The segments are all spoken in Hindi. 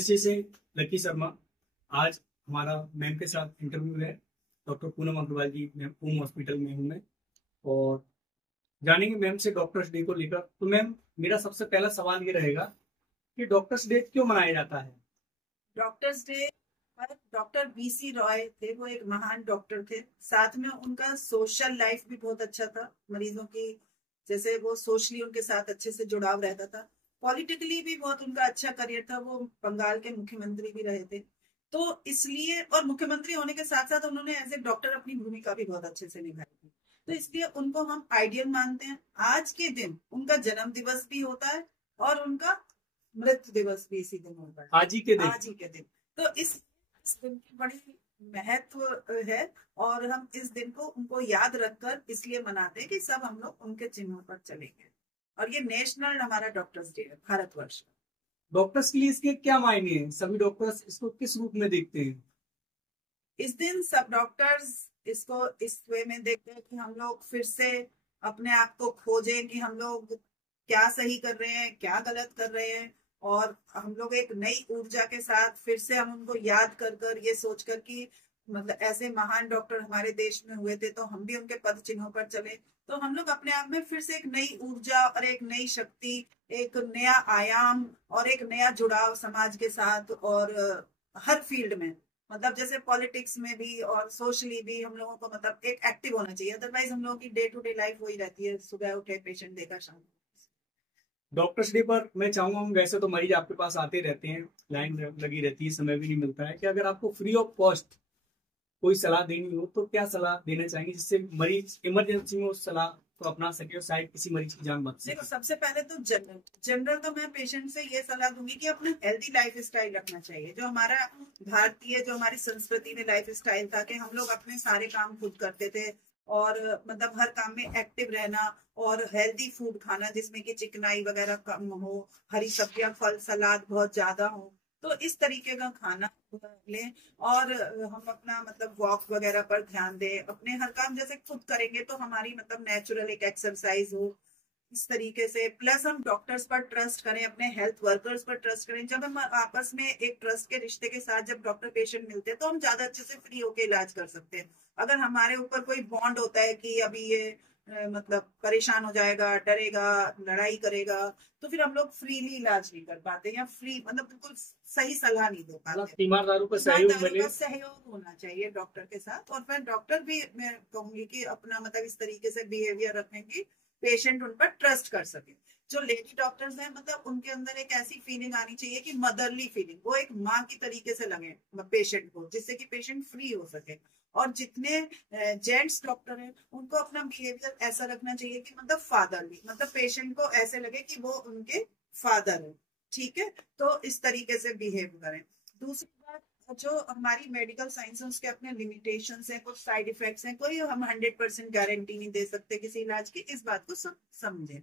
नमस्ते से लकी शर्मा। आज हमारा मैम के साथ इंटरव्यू है। डॉक्टर पूनम अग्रवाल जी, मैं पूम हॉस्पिटल में हूँ मैं, और जानेंगे मैम से डॉक्टर्स डे को लेकर। तो मैम, मेरा सबसे पहला सवाल ये रहेगा कि डॉक्टर्स डे क्यों मनाया जाता है? डॉक्टर्स डे पर डॉक्टर बीसी रॉय थे, वो एक महान डॉक्टर थे। साथ में उनका सोशल लाइफ भी बहुत अच्छा था, मरीजों की जैसे वो सोशली उनके साथ अच्छे से जुड़ाव रहता था। पॉलिटिकली भी बहुत उनका अच्छा करियर था, वो बंगाल के मुख्यमंत्री भी रहे थे। तो इसलिए, और मुख्यमंत्री होने के साथ साथ उन्होंने एज ए डॉक्टर अपनी भूमिका भी बहुत अच्छे से निभाई थी। तो इसलिए उनको हम आइडियल मानते हैं। आज के दिन उनका जन्म दिवस भी होता है और उनका मृत्यु दिवस भी इसी दिन होता है, आज ही के दिन। आज ही के दिन। तो इस दिन की बड़ी महत्व है, और हम इस दिन को उनको याद रखकर इसलिए मनाते हैं कि सब हम लोग उनके चिन्हों पर चलेंगे। और ये नेशनल हमारा डॉक्टर्स डे है भारतवर्ष का। डॉक्टर्स के लिए इसके क्या मायने हैं? सभी डॉक्टर्स इसको किस रूप में देखते हैं? इस दिन सब डॉक्टर्स इसको इस वे में देखते हैं कि हम लोग फिर से अपने आप को खोजें कि हम लोग क्या सही कर रहे हैं, क्या गलत कर रहे हैं। और हम लोग एक नई ऊर्जा के साथ फिर से हम उनको याद कर कर ये सोचकर कि मतलब ऐसे महान डॉक्टर हमारे देश में हुए थे तो हम भी उनके पद चिन्हों पर चले। तो हम लोग अपने आप में फिर से एक नई ऊर्जा और एक नई शक्ति, एक नया आयाम और एक नया जुड़ाव समाज के साथ, और हर फील्ड में, मतलब जैसे पॉलिटिक्स में भी और सोशली भी हम लोगों को मतलब एक एक्टिव होना चाहिए। अदरवाइज हम लोगों की डे टू डे लाइफ वही रहती है, सुबह उठे पेशेंट देखा शाम को। डॉक्टर्स डे पर मैं चाहूंगा, वैसे तो मरीज आपके पास आते रहते हैं, लाइन लगी रहती है, समय भी नहीं मिलता है, कि अगर आपको फ्री ऑफ कॉस्ट कोई सलाह देनी हो तो क्या सलाह देना चाहेंगे, जिससे मरीज इमरजेंसी में उस सलाह को अपना सके और शायद किसी मरीज की जान बच देखो, सके? सबसे पहले तो जनरल जनरल तो मैं पेशेंट से ये सलाह दूंगी कि अपना हेल्दी लाइफ स्टाइल रखना चाहिए। जो हमारा भारतीय, जो हमारी संस्कृति में लाइफ स्टाइल था कि हम लोग अपने सारे काम खुद करते थे, और मतलब हर काम में एक्टिव रहना, और हेल्दी फूड खाना जिसमें कि चिकनाई वगैरह कम हो, हरी सब्जियां फल सलाद बहुत ज्यादा हो, तो इस तरीके का खाना लें। और हम अपना मतलब वॉक वगैरह पर ध्यान दें। अपने हर काम जैसे खुद करेंगे तो हमारी मतलब नेचुरल एक एक्सरसाइज हो, इस तरीके से। प्लस हम डॉक्टर्स पर ट्रस्ट करें, अपने हेल्थ वर्कर्स पर ट्रस्ट करें। जब हम आपस में एक ट्रस्ट के रिश्ते के साथ जब डॉक्टर पेशेंट मिलते हैं तो हम ज्यादा अच्छे से फ्री होके इलाज कर सकते हैं। अगर हमारे ऊपर कोई बॉन्ड होता है कि अभी ये मतलब परेशान हो जाएगा, डरेगा, लड़ाई करेगा, तो फिर हम लोग फ्रीली इलाज नहीं कर पाते, या फ्री मतलब बिल्कुल सही सलाह नहीं दे पाते। तीमारदारों का सहयोग ईमानदारों मिले। का सहयोग होना चाहिए डॉक्टर के साथ, और फिर डॉक्टर भी मैं कहूंगी कि अपना मतलब इस तरीके से बिहेवियर रखने की पेशेंट उन पर ट्रस्ट कर सके। जो लेडी डॉक्टर्स हैं मतलब उनके अंदर एक ऐसी फीलिंग आनी चाहिए कि मदरली फीलिंग, वो एक माँ की तरीके से लगे पेशेंट को, जिससे कि पेशेंट फ्री हो सके। और जितने जेंट्स डॉक्टर हैं उनको अपना बिहेवियर ऐसा रखना चाहिए कि मतलब फादरली, मतलब पेशेंट को ऐसे लगे कि वो उनके फादर है। ठीक है, तो इस तरीके से बिहेव करें। दूसरी बात, जो हमारी मेडिकल साइंस है उसके अपने लिमिटेशंस हैं, कुछ साइड इफेक्ट्स हैं, कोई हम 100% गारंटी नहीं दे सकते किसी इलाज की, इस बात को सब समझें।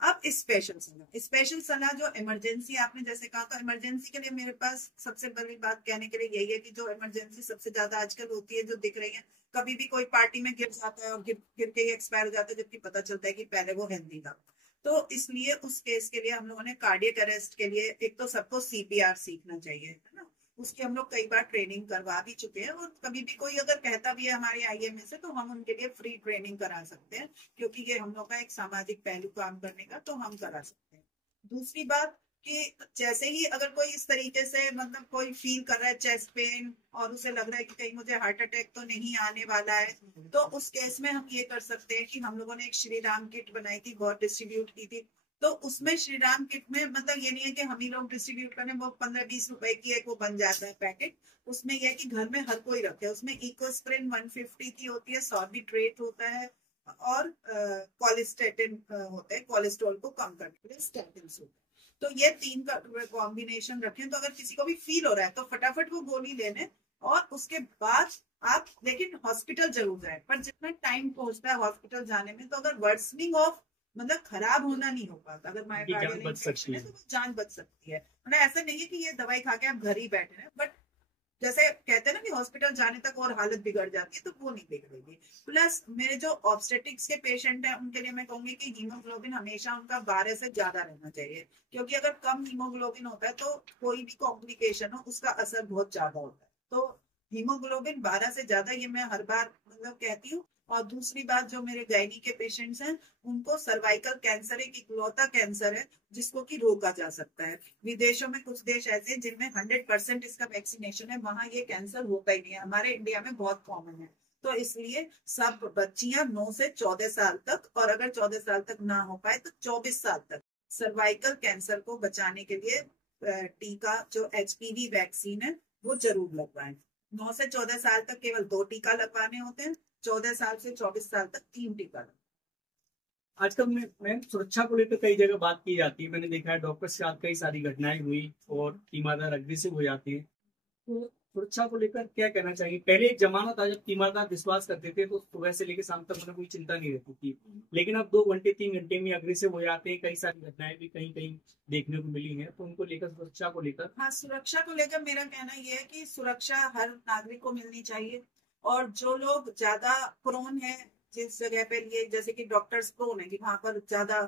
अब स्पेशल सलाह जो इमरजेंसी, आपने जैसे कहा, तो इमरजेंसी के लिए मेरे पास सबसे बड़ी बात कहने के लिए यही है कि जो इमरजेंसी सबसे ज्यादा आजकल होती है, जो दिख रही है, कभी भी कोई पार्टी में गिर जाता है और गिर गिर के ही एक्सपायर हो जाता है, जबकि पता चलता है कि पहले वो हेल्दी था। तो इसलिए उस केस के लिए हम लोगों ने कार्डियक अरेस्ट के लिए एक तो सबको सीपीआर सीखना चाहिए, है ना। उसकी हम लोग कई बार ट्रेनिंग करवा भी चुके हैं, और कभी भी कोई अगर कहता भी है हमारे आईएमए से तो हम उनके लिए फ्री ट्रेनिंग करा सकते हैं, क्योंकि ये हम लोग का एक सामाजिक पहलू काम करने का, तो हम करा सकते हैं। दूसरी बात कि जैसे ही अगर कोई इस तरीके से मतलब कोई फील कर रहा है चेस्ट पेन, और उसे लग रहा है कि कहीं मुझे हार्ट अटैक तो नहीं आने वाला है, तो उस केस में हम ये कर सकते हैं कि हम लोगों ने एक श्री राम किट बनाई थी, बहुत डिस्ट्रीब्यूट की थी। तो उसमें श्री राम किट में मतलब ये नहीं है कि हम ही लोग डिस्ट्रीब्यूट करें, वो 15-20 रुपए की एक वो बन जाता है पैकेट। उसमें यह है कि घर में हर कोई रखे। उसमें इकोस्प्रिन 150 की होती है, सॉर्बिट्रेट होता है, और कोलेस्टेटिन होता है, कोलेस्ट्रॉल को कम करने के लिए स्टैटिन होता है। तो ये तीन का कॉम्बिनेशन रखें, तो अगर किसी को भी फील हो रहा है तो फटाफट वो गोली ले लें। और उसके बाद आप लेकिन हॉस्पिटल जरूर जाए, पर जितना टाइम पहुंचता है हॉस्पिटल जाने में, तो अगर वर्सनिंग ऑफ मतलब खराब होना नहीं हो पाता, अगर उनकी जान मायोकार्डियल बच सकती इन्फेक्शन है है। तो वो जान बच सकती है। मतलब ऐसा नहीं है कि ये दवाई खा के आप घर ही बैठे हैं, बट जैसे कहते हैं ना कि हॉस्पिटल जाने तक और हालत बिगड़ जाती है, तो वो नहीं बिगड़ेगी। प्लस मेरे जो ऑब्स्टेटिक्स के पेशेंट हैं उनके लिए मैं कहूंगी कि हीमोग्लोबिन हमेशा उनका 12 से ज्यादा रहना चाहिए, क्योंकि अगर कम हीमोग्लोबिन होता है तो कोई भी कॉम्प्लिकेशन हो उसका असर बहुत ज्यादा होता है। तो हीमोग्लोबिन 12 से ज्यादा, ये मैं हर बार मतलब कहती हूँ। और दूसरी बात, जो मेरे गायनी के पेशेंट्स हैं उनको सर्वाइकल कैंसर एक इकलौता कैंसर है जिसको कि रोका जा सकता है। विदेशों में कुछ देश ऐसे हैं जिनमें 100% इसका वैक्सीनेशन है, वहां ये कैंसर होता ही नहीं है। हमारे इंडिया में बहुत कॉमन है। तो इसलिए सब बच्चियां 9 से 14 साल तक, और अगर 14 साल तक ना हो पाए तो 24 साल तक सर्वाइकल कैंसर को बचाने के लिए टीका, जो HPV वैक्सीन है, वो जरूर लगवाएं। 9 से 14 साल तक केवल 2 टीका लगवाने होते हैं, 14 साल से 24 साल तक 3 टीका। आजकल मैं सुरक्षा को लेकर कई जगह बात की जाती है। मैंने देखा है डॉक्टर के साथ कई सारी घटनाएं हुई और तीमारदार अग्रेसिव हो जाती है। तो सुरक्षा को लेकर क्या कहना चाहिए? पहले एक जमाना था जब तीमारदार विश्वास करते थे तो सुबह से लेकर शाम तक उन्हें कोई चिंता नहीं रहती थी, लेकिन अब 2 घंटे 3 घंटे में अग्रेसिव हो जाते हैं। कई सारी घटनाएं भी कहीं कहीं देखने को मिली हैं। तो उनको लेकर, सुरक्षा को लेकर। हाँ, सुरक्षा को लेकर मेरा कहना यह है कि सुरक्षा हर नागरिक को मिलनी चाहिए। और जो लोग ज्यादा प्रोन है जिस जगह पे, लिए जैसे कि डॉक्टर्स प्रोन है कि वहां पर ज्यादा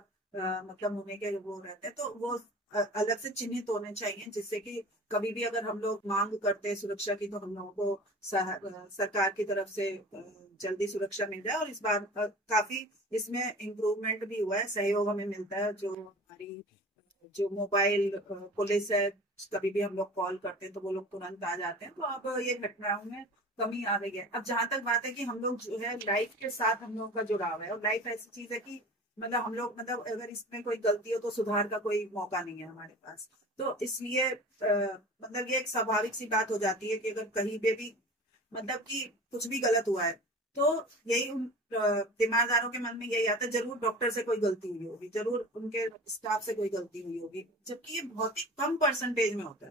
मतलब होने के वो रहते हैं, तो वो अलग से चिन्हित होने चाहिए, जिससे कि कभी भी अगर हम लोग मांग करते हैं सुरक्षा की तो हम लोगों को सरकार की तरफ से जल्दी सुरक्षा मिल जाए। और इस बार काफी इसमें इम्प्रूवमेंट भी हुआ है, सहयोग हमें मिलता है। जो हमारी जो मोबाइल पुलिस है, कभी भी हम लोग कॉल करते हैं तो वो लोग तुरंत आ जाते हैं। तो अब ये घटनाओं में कमी आ गई है। अब जहां तक बात है कि हम लोग जो है लाइफ के साथ हम लोगों का जुड़ाव है, और लाइफ ऐसी चीज है कि मतलब हम लोग, मतलब अगर इसमें कोई गलती हो तो सुधार का कोई मौका नहीं है हमारे पास। तो इसलिए मतलब ये एक स्वाभाविक सी बात हो जाती है कि अगर कहीं पे भी मतलब कि कुछ भी गलत हुआ है तो यही उन तीमारदारों के मन में यही आता है, जरूर डॉक्टर से कोई गलती हुई होगी, जरूर उनके स्टाफ से कोई गलती हुई होगी, जबकि ये बहुत ही कम परसेंटेज में होता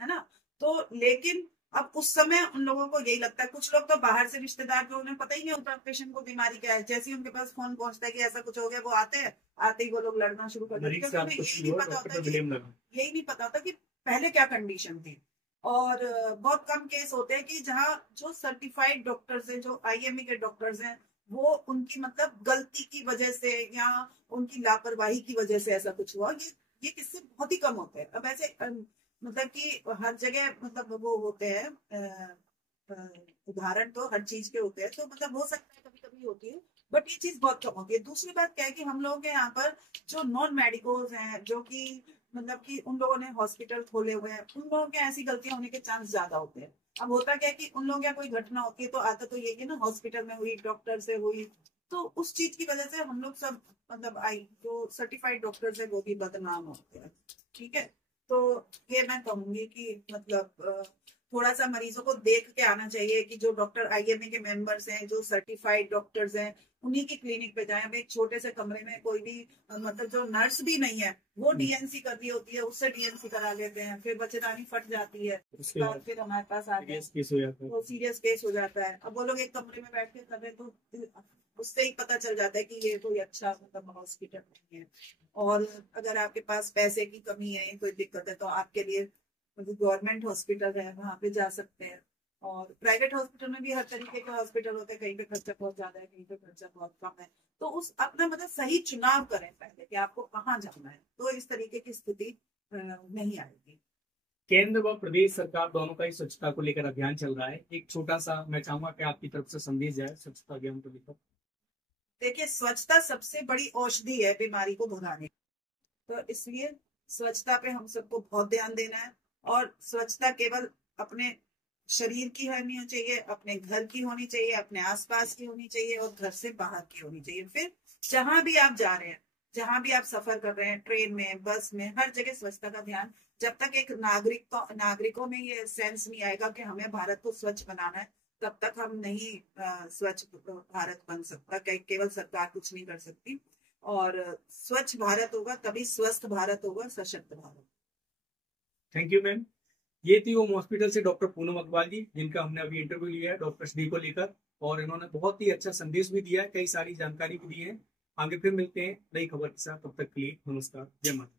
है ना। तो लेकिन अब उस समय उन लोगों को यही लगता है। कुछ लोग तो बाहर से रिश्तेदार को, उन्हें पता ही नहीं होता पेशेंट को बीमारी क्या है, जैसे ही उनके पास फोन पहुंचता है कि ऐसा कुछ हो गया, वो आते हैं, आते ही वो लोग लड़ना शुरू कर देते हैं, क्योंकि उन्हें यही नहीं पता होता कि पहले क्या कंडीशन थी। और बहुत कम केस होते हैं कि जहाँ जो सर्टिफाइड डॉक्टर्स हैं, जो IME के डॉक्टर्स हैं, वो उनकी मतलब गलती की वजह से या उनकी लापरवाही की वजह से ऐसा कुछ हुआ। ये किस्से बहुत ही कम होते हैं। अब ऐसे मतलब कि हर जगह मतलब वो होते हैं उदाहरण तो हर चीज के होते हैं, तो मतलब हो सकता है कभी कभी होती है, बट ये चीज बहुत कम होती है। दूसरी बात क्या है कि हम लोगों के यहाँ पर जो नॉन मेडिकोज हैं, जो कि मतलब कि उन लोगों ने हॉस्पिटल खोले हुए हैं, उन लोगों के ऐसी गलतियां होने के चांस ज्यादा होते हैं। अब होता क्या है कि उन लोगों क्या कोई घटना होती है तो आता तो यही है ना, हॉस्पिटल में हुई, डॉक्टर से हुई, तो उस चीज की वजह से हम लोग सब मतलब जो सर्टिफाइड डॉक्टर्स है वो भी बदनाम होते हैं। ठीक है, तो ये मैं कहूंगी कि मतलब थोड़ा सा मरीजों को देख के आना चाहिए कि जो डॉक्टर IME के मेंबर्स हैं, जो सर्टिफाइड डॉक्टर्स हैं, उन्हीं की क्लिनिक पे जाएं। अब एक छोटे से कमरे में कोई भी मतलब जो नर्स भी नहीं है वो DNC कर दी होती है, उससे DNC करा लेते हैं, फिर बच्चेदानी फट जाती है, उसके बाद फिर हमारे पास आते हैं तो सीरियस केस हो जाता है। अब वो लोग एक कमरे में बैठ के कर रहे तो उससे ही पता चल जाता है कि ये कोई अच्छा मतलब हॉस्पिटल नहीं है। और अगर आपके पास पैसे की कमी है, कोई दिक्कत है, तो आपके लिए मतलब गवर्नमेंट हॉस्पिटल है, वहां पे जा सकते हैं। और प्राइवेट हॉस्पिटल में भी हर तरीके के हॉस्पिटल होते हैं, कहीं पे खर्चा बहुत ज्यादा है, कहीं पे खर्चा बहुत कम है। तो उस अपना मतलब सही चुनाव करें पहले कि आपको कहाँ जाना है, तो इस तरीके की स्थिति नहीं आएगी। केंद्र व प्रदेश सरकार दोनों का ही स्वच्छता को लेकर अभियान चल रहा है। एक छोटा सा मैं चाहूंगा कि आपकी तरफ से संदेश जाए स्वच्छता अभियान को लेकर। देखिए, स्वच्छता सबसे बड़ी औषधि है बीमारी को भगाने, तो इसलिए स्वच्छता पे हम सबको बहुत ध्यान देना है। और स्वच्छता केवल अपने शरीर की होनी चाहिए, अपने घर की होनी चाहिए, अपने आसपास की होनी चाहिए, और घर से बाहर की होनी चाहिए। फिर जहां भी आप जा रहे हैं, जहां भी आप सफर कर रहे हैं, ट्रेन में, बस में, हर जगह स्वच्छता का ध्यान। जब तक एक नागरिकों में ये सेंस नहीं आएगा कि हमें भारत को स्वच्छ बनाना है, तब तक हम नहीं स्वच्छ भारत बन सकता। केवल सरकार कुछ नहीं कर सकती। और स्वच्छ भारत होगा तभी स्वस्थ भारत होगा, सशक्त भारत। Thank you ma'am. ये थी ओम हॉस्पिटल से डॉक्टर पूनम अग्रवाल जी, जिनका हमने अभी इंटरव्यू लिया है डॉक्टर डी को लेकर, और इन्होंने बहुत ही अच्छा संदेश भी दिया है, कई सारी जानकारी भी दी है। आगे फिर मिलते हैं नई खबर के साथ, तब तक के लिए नमस्कार, जय माता।